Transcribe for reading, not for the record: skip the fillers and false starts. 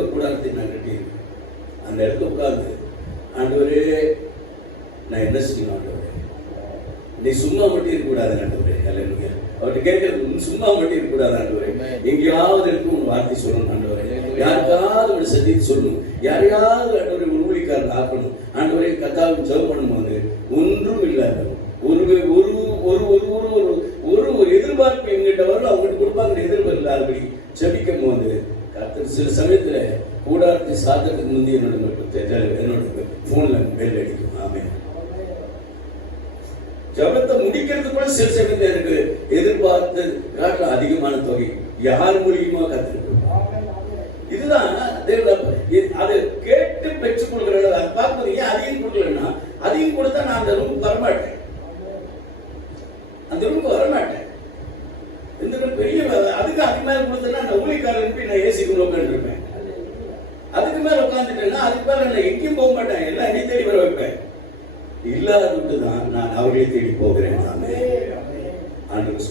ஜெப கூடாரத்தை நான் கட்டியிருக்கேன். அந்த இடத்துல உட்கார்ந்து, ஆண்டவரே நான் என்ன செய்யணும் ஆண்டவரே, நீ சும்மா மட்டும் இருக்கக்கூடாது ஆண்டவரே. அல்லேலூயா. அவர்கிட்ட கேட்கறது, சும்மா மட்டும் இருக்கக்கூடாது ஆண்டவரே, எங்கேயாவது இருக்கும் ஒரு வார்த்தை சொல்லணும் ஆண்டவரே, யாருக்காவது ஒரு சத்தியத்தை சொல்லணும், யாரையாவது ஆண்டவரை ஒரு ஊழியக்காரன் ஆக்கணும் ஆண்டவரை. கர்த்தாவின் ஜெபம் பண்ணும்போது ஒன்றும் இல்லாத ஒரு எதிர்பார்ப்பு எங்கிட்ட வரும், அவங்ககிட்ட கொடுப்பாங்க. எதிர்பார்ப்பு இல்லாதபடி ஜெபிக்கும் போது கர்த்தர் சில சமயத்துல கூடாரத்தை சாத்தத்துக்கு முந்தைய என்னோட போன்ல பெல் அடிக்கும். ஆமே, ஜபத்தை முடிக்கிறதுக்குள்ள சில சமயத்துல எனக்கு எதிர்பார்த்து அதிகமான தொகை யார் மூலியமா கத்திருக்கு. இதுதான் அதை கேட்டு பெற்றுக் கொள்கிற. அதை பார்க்கும்போது ஏன் அதிகம் கொடுக்கலன்னா, அதிகம் கொடுத்தா நான் அந்த ரூமுக்கு வரமாட்டேன், அந்த ரூமுக்கு வரமாட்டேன். இந்த பெரிய அதுக்கு அதுக்கு மேல கொடுத்தேன்னா அந்த ஊழியக்காரன் நான் ஏசிக்கு உட்காந்துருப்பேன். அதுக்கு மேல உட்காந்துட்டேன்னா அதுக்கு மேல நான் எங்கேயும் போக மாட்டேன், எல்லாம் என்னை தேடி வர வைப்பேன். இல்லாததுக்கு தான் நான் அவர்களை தேடி போகிறேன். ஆண்டவர்